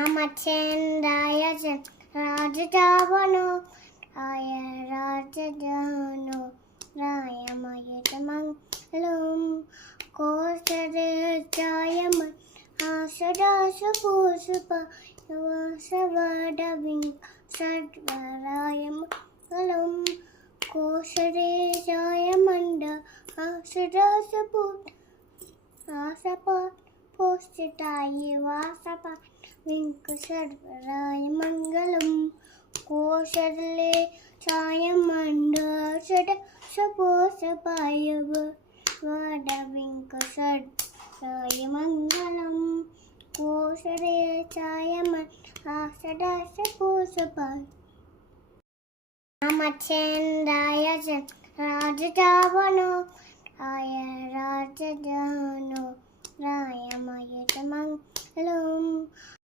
రామచంద్రాయ రాజావనో రాయ రాజాను రాయమయతమంగళం కోసరేజాయమ ఆశరాశపుష్ప వాసవడవిం సర్వరాయమంగళం కోసరేజాయమండ ఆశరాశపు ఆసప పోషితాయ వాసప వింక సర్వరాయమంగళం కోశలే ఛాయమండ షడ సపోసపాయ వడవింక సర్వరాయమంగళం కోశలే ఛాయమండ ఆసడ సపోసపాయ రామచంద్రాయ రాజావనో రాయ రాజాను రాయమయతమంగళం